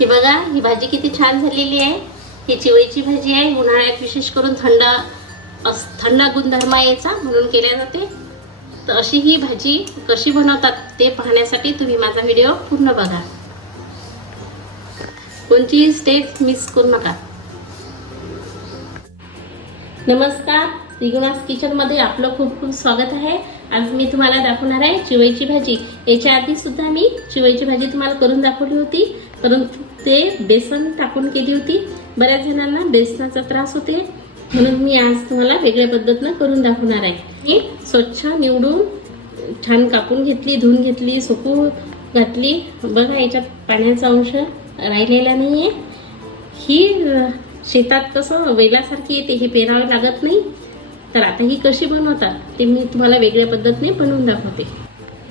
ही बघा ही भाजी किती छान झालेली आहे. ही चिवळीची भाजी आहे. उन्हाळ्यात विशेष करून थंड अस थंड गुणधर्म यायचा म्हणून केल्या जाते. तर अशी ही भाजी कशी बनवतात ते पाहण्यासाठी तुम्ही माझा व्हिडिओ पूर्ण बघा. कोणतीही स्टेप मिस करू नका. नमस्कार त्रिगुणास किचनमध्ये आपलं खूप खूप स्वागत आहे. आज मी तुम्हाला दाखवणार आहे चिवईची भाजी. याच्या आधी सुद्धा मी चिवईची भाजी तुम्हाला करून दाखवली होती परंतु ते बेसन टाकून केली होती. बऱ्याच जणांना बेसनाचा त्रास होते म्हणून मी आज तुम्हाला वेगळ्या पद्धतीनं करून दाखवणार आहे. मी स्वच्छ निवडून छान कापून घेतली धुवून घेतली सुकू घातली. बघा याच्यात पाण्याचा अंश राहिलेला नाही आहे ही शेतात कसं वेलासारखी येते हे पेरावं लागत नाही. तर आता ही कशी बनवतात ते मी तुम्हाला वेगळ्या पद्धतीने बनवून दाखवते.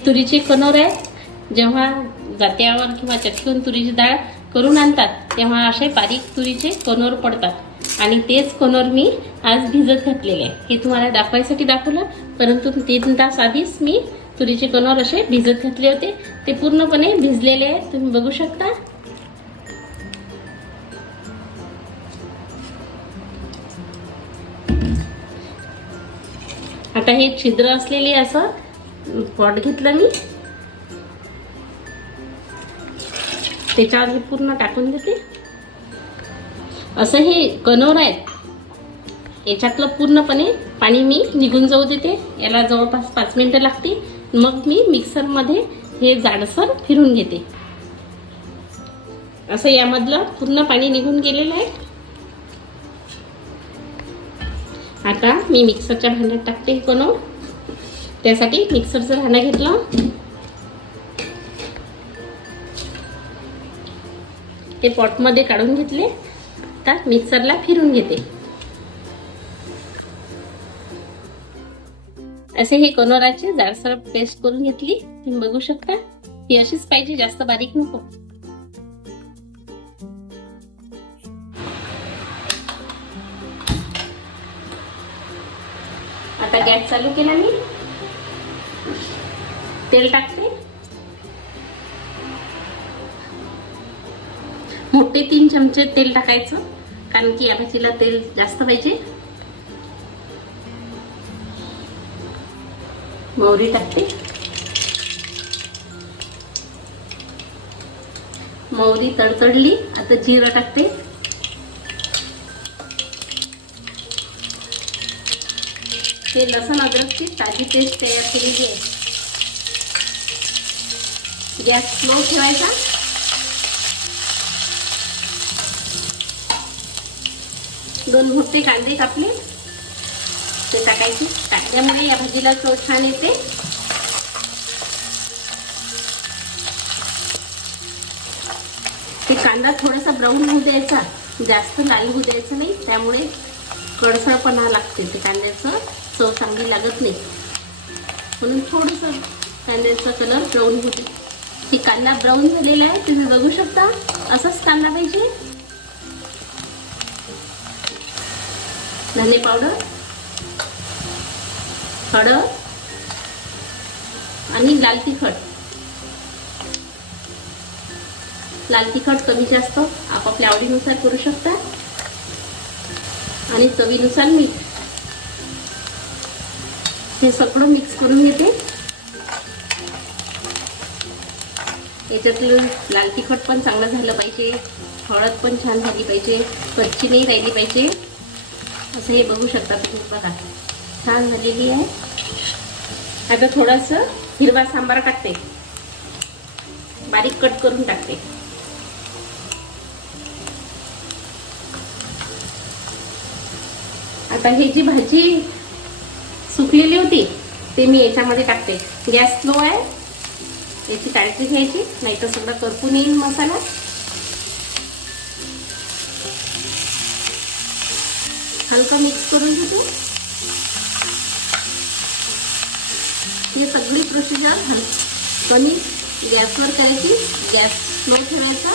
तुरीचे कणोर आहे जेव्हा जात्यावर किंवा चटकीहून तुरीची डाळ करून आणतात तेव्हा असे बारीक तुरीचे कणोर पडतात. आणि तेच कणोर मी आज भिजत घातलेले आहे. हे तुम्हाला दाखवायसाठी दाखवलं परंतु तीन तास आधीच मी तुरीचे कणोर असे भिजत घातले होते. ते पूर्णपणे भिजलेले आहेत. तुम्ही बघू शकता. आता हे छिद्र असलेली असं पॉट घेतलं मी. त्याच्यावर हे पूर्ण टाकून देते. असं हे कणवर आहेत. याच्यातलं पूर्णपणे पाणी मी निघून जाऊ देते. याला जवळपास पाच मिनटं लागते मग मी मिक्सरमध्ये हे जाडसर फिरून घेते. असं यामधलं पूर्ण पाणी निघून गेलेलं आहे. आता मी मिक्सरच्या भांड्यात टाकते कणो त्यासाठी मिक्सरचं भांडं घेतलं. ते पॉटमध्ये काढून घेतले. आता मिक्सरला फिरून घेते. असे हे कनोराची जाडसर पेस्ट करून घेतली. तुम्ही बघू शकता. ही अशीच पाहिजे जास्त बारीक नको. गॅस चालू केला मी. तेल टाकते. मोठे तीन चमचे तेल टाकायचं कारण की या भाजीला तेल जास्त पाहिजे. मोहरी टाकते. मोहरी तडतडली आता जिरं टाकते. ते लसूण अद्रकची ताजी पेस्ट तयार केलेली आहे. गॅस स्लो ठेवायचा. दोन मोठे कांदे कापले. ते टाकायचे. टाकल्यामुळे या भाजीला चव छान येते. ते कांदा थोडासा ब्राऊन होऊ द्यायचा. जास्त लाल होऊ द्यायचं नाही. त्यामुळे कडसळपणा लागते ते कांद्याचं चव चांगली लागत नाही. म्हणून थोडंसं कांद्याचा कलर ब्राऊन होते. हे कांदा ब्राऊन झालेला आहे तुम्ही बघू शकता असाच कांदा पाहिजे. धने पावडर हळद आणि लाल तिखट. लाल तिखट कमी जास्त आपापल्या आवडीनुसार करू शकता. आणि चवीनुसार मीठ. हे सगळं मिक्स करून घेते. याच्यातलं लाल तिखट पण चांगलं झालं पाहिजे. हळद पण छान झाली पाहिजे. कच्ची नाही राहिली पाहिजे. असं हे बघू शकता तुम्ही. बघा छान झालेली आहे. आता थोडंसं हिरवा सांबार टाकते. बारीक कट करून टाकते. आता ही जी भाजी सुकलेली होती ते मी याच्यामध्ये टाकते. गॅस स्लो आहे. याची काळजी घ्यायची नाही तर सगळं करपून येईल मसाला. हलका मिक्स करून घेते. ही सगळी प्रोसिजर हल कमी गॅसवर करायची. गॅस स्लो ठेवायचा.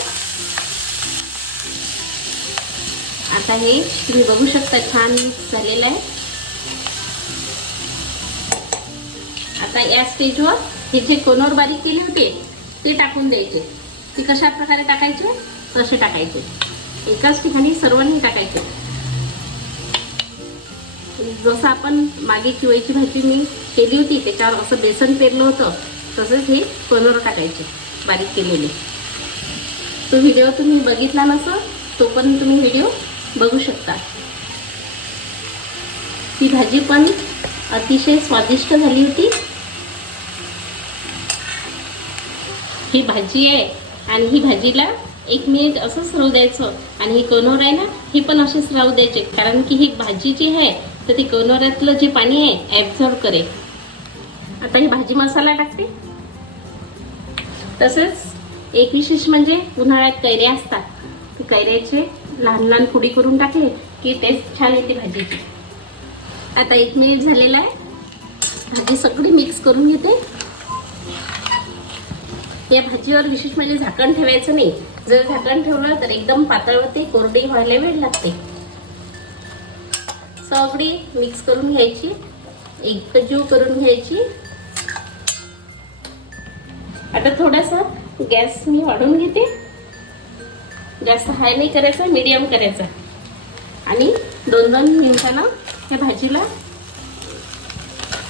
आता हे तुम्ही बघू शकता छान मिक्स झालेलं आहे. आता या स्टेजवर हे जे कोनोर बारीक केले होते ते टाकून द्यायचे. ते कशा प्रकारे टाकायचे? तसे टाकायचे. एकाच ठिकाणी सर्वांनी टाकायचे. जसं आपण मागे चिवईची भाजी मी केली होती त्याच्यावर असं बेसन पेरलं होतं तसंच हे कोनोर टाकायचे बारीक केलेले. तो व्हिडिओ तुम्ही बघितला नसं तो पण तुम्ही व्हिडिओ बघू शकता. ही भाजी पण अतिशय स्वादिष्ट झाली होती. ही भाजी आहे आणि ही भाजीला एक मिनिट असंच राहू द्यायचं आणि ही कणोर आहे ना ही पण अशीच राहू द्यायचे. कारण की ही भाजी जी आहे तर ती कणोऱ्यातलं जे पाणी आहे ॲब्झॉर्ब करेल. आता ही भाजी मसाला टाकते. तसेच एक विशेष म्हणजे उन्हाळ्यात कैऱ्या असतात. ते कैऱ्याचे लहान लहान पुडी करून टाकले की टेस्ट छान येते भाजीची. आता एक मिनिट झालेला आहे. भाजी सगळी मिक्स करून घेते. या भाजीवर विशेष म्हणजे झाकण ठेवायचं नाही. जर झाकण ठेवलं तर एकदम पातळ होते कोरडी व्हायला वेळ लागते. सगळी मिक्स करून घ्यायची. एकजीव करून घ्यायची. आता थोडासा गॅस मी वाढून घेते. जास्त हाय नाही करायचा मीडियम करायचा. आणि दोन दोन मिनिटानं या भाजीला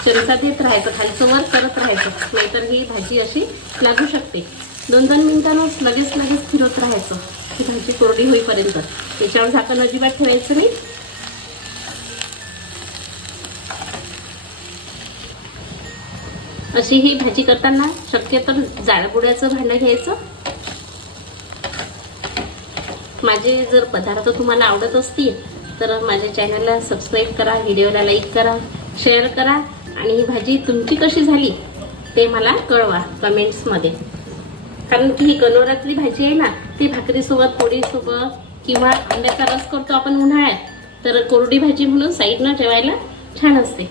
चमचा देत राहायचं खालचं वर करत राहायचं. नाहीतर ही भाजी अशी लागू शकते. दोन दोन मिनिटांनाच लगेच लगेच फिरत राहायचं. ही भाजी कोरडी होईपर्यंत. त्याच्यावर झाकण अजिबात ठेवायचं नाही. अशी ही भाजी करताना शक्यतो जाळबुड्याचं भांडं घ्यायचं. माझे जर पदार्थ तुम्हाला आवडत असतील तर माझ्या चॅनलला सबस्क्राईब करा व्हिडिओला लाईक करा शेअर करा आणि ही भाजी तुमची कशी झाली ते मला कळवा कमेंट्समध्ये कारण की ही कनोरातली भाजी आहे ना ती भाकरीसोबत पोळीसोबत किंवा अंड्याचा रस करतो आपण उन्हाळ्यात तर कोरडी भाजी म्हणून साईडनं ठेवायला छान असते.